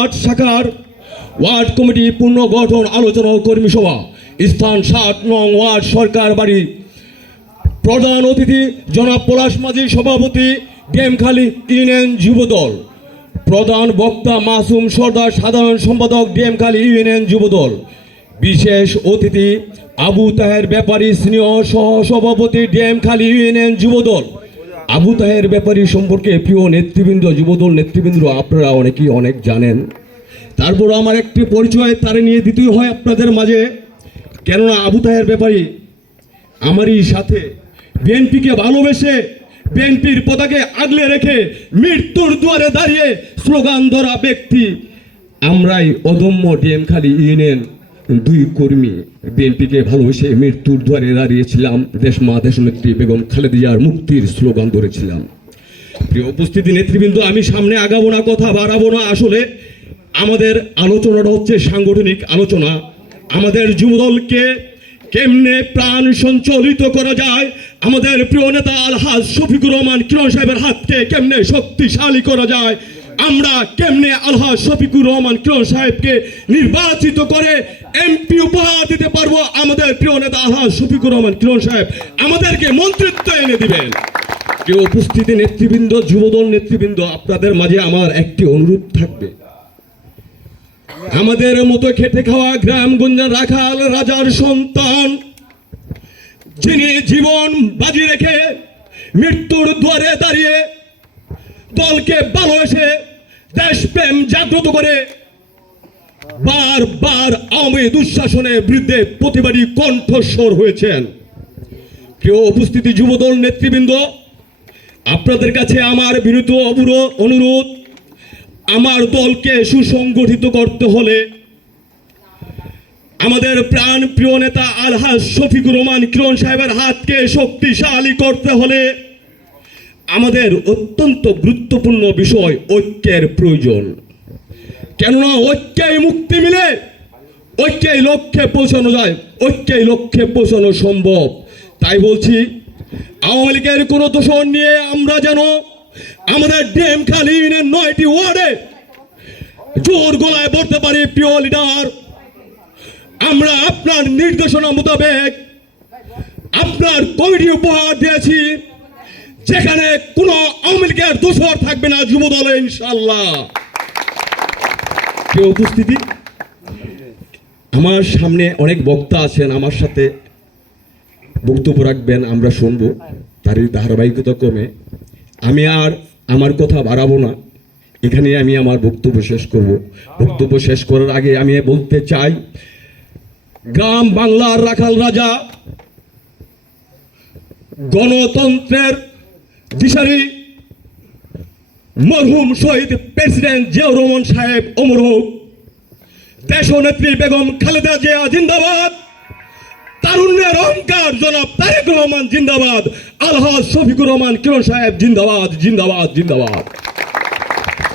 8 শাখার word committee পুনর্গঠন আলোচনা ও কর্মী সভা, স্থান 7 নং ওয়ার্ড সরকার বাড়ি। প্রধান অতিথি জনাব পলাশ মাঝি, সভাপতি ডেমখালি ইউনিয়ন যুবদল। প্রধান বক্তা মাসুম সর্দার, সাধারণ সম্পাদক ডেমখালি ইউনিয়ন যুবদল। বিশেষ অতিথি আবু তাহের ব্যাপারী, স্নেহ সহ সভাপতি ডেমখালি ইউনিয়ন যুবদল। আবু তাহের ব্যাপারী সম্পর্কে প্রিয় নেতৃবৃন্দ, যুবদল নেতৃবৃন্দ আপনারা অনেকেই অনেক জানেন। তারপর আমার একটি পরিচয় তারে নিয়ে দিতেই হয় আপনাদের মাঝে, কেননা আবু তাহের ব্যাপারী আমারই সাথে বিএনপিকে ভালোবেসে বিএনপির পতাকে আগলে রেখে মৃত্যুর দুয়ারে দাঁড়িয়ে স্লোগান ধরা ব্যক্তি। আমরাই অদম্য ডেমখালি ইউনিয়ন 2 কর্মী বিএনপিকে ভালোবেসে মৃত্যুর দুয়ারে দাঁড়িয়েছিলাম, দেশমা দেশনেত্রী বেগম খালেদা জিয়ার মুক্তির স্লোগান ধরেছিলাম। প্রিয় উপস্থিতি নেতৃবৃন্দ, আমি সামনে আগাবো না, কথা বাড়াবো না। আসলে আমাদের আলোচনাটা হচ্ছে সাংগঠনিক আলোচনা। আমাদের যুবদলকে কেমনে প্রাণ সঞ্চালিত করা যায়, আমাদের প্রিয় নেতা আলহাজ শফিকুর রহমান কিরণ সাহেবের হাতকে কেমনে শক্তিশালী করা যায়, আমরা কেমনে আলহাজ শফিকুর রহমান কিরণ সাহেবকে নির্বাচিত করে এমপি উপহার দিতে পারবো, আমাদের প্রিয় নেতা আলহাজ শফিকুর রহমান কিরণ সাহেব আমাদেরকে মন্ত্রিত্ব এনে দিবেন। প্রিয় উপস্থিতি নেতৃবৃন্দ, যুবদল নেতৃবৃন্দ, আপনাদের মাঝে আমার একটি অনুরোধ থাকবে। আমাদের মতো খেটে খাওয়া গ্রামগঞ্জের রাখাল রাজার সন্তান, যিনি জীবন বাজি রেখে মৃত্যুর দুয়ারে দাঁড়িয়ে দলকে ভালোবেসে দেশপ্রেম জাগ্রত করে বারবার আওয়ামী দুঃশাসনের বিরুদ্ধে প্রতিবাদী কণ্ঠস্বর হয়েছেন। প্রিয় উপস্থিতি যুবদল নেতৃবৃন্দ, আপনাদের কাছে আমার বিনীত অনুরোধ, আমার দলকে সুসংগঠিত করতে হলে, আমাদের প্রাণ প্রিয় নেতা আলহাজ শফিকুর রহমান কিরণ সাহেবের হাতকে শক্তিশালী করতে হলে আমাদের অত্যন্ত গুরুত্বপূর্ণ বিষয় ঐক্যের প্রয়োজন। কেননা ঐক্যেই মুক্তি মিলে, ঐক্যেই লক্ষ্যে পৌঁছানো যায়, ঐক্যেই লক্ষ্যে পৌঁছানো সম্ভব। তাই বলছি, আওয়ামী লীগের কোনো দোষণ নিয়ে আমরা যেন আমাদের ডেমখালি ইউনিয়ন 9টি ওয়ার্ডে জোর গলায় বলতে পারি, প্রিয় লিডার, আমরা আপনার নির্দেশনা মোতাবেক আপনার কমিটি উপহার দিয়েছি, যেখানে কোনো আওয়ামী লীগের দোষর থাকবে না যুবদলে ইনশাআল্লাহ। প্রিয় উপস্থিতি, আমার সামনে অনেক বক্তা আছেন, আমার সাথে বক্তব্য রাখবেন, আমরা শুনবো। তারই ধারাবাহিকতা ক্রমে আমি আর আমার কথা বাড়াবো না, এখানে আমি আমার বক্তব্য শেষ করব। বক্তব্য শেষ করার আগে আমি বলতে চাই, গ্রাম বাংলার রাখাল রাজা, গণতন্ত্রের দিশারি মরহুম শহীদ প্রেসিডেন্ট জিয়াউর রহমান সাহেব অমর হোক। দেশনেত্রী বেগম খালেদা জিয়া জিন্দাবাদ। তারুণ্যের অহংকার জনাব তারেক রহমান জিন্দাবাদ। আলহাজ শফিকুর রহমান কিরণ সাহেব জিন্দাবাদ, জিন্দাবাদ, জিন্দাবাদ।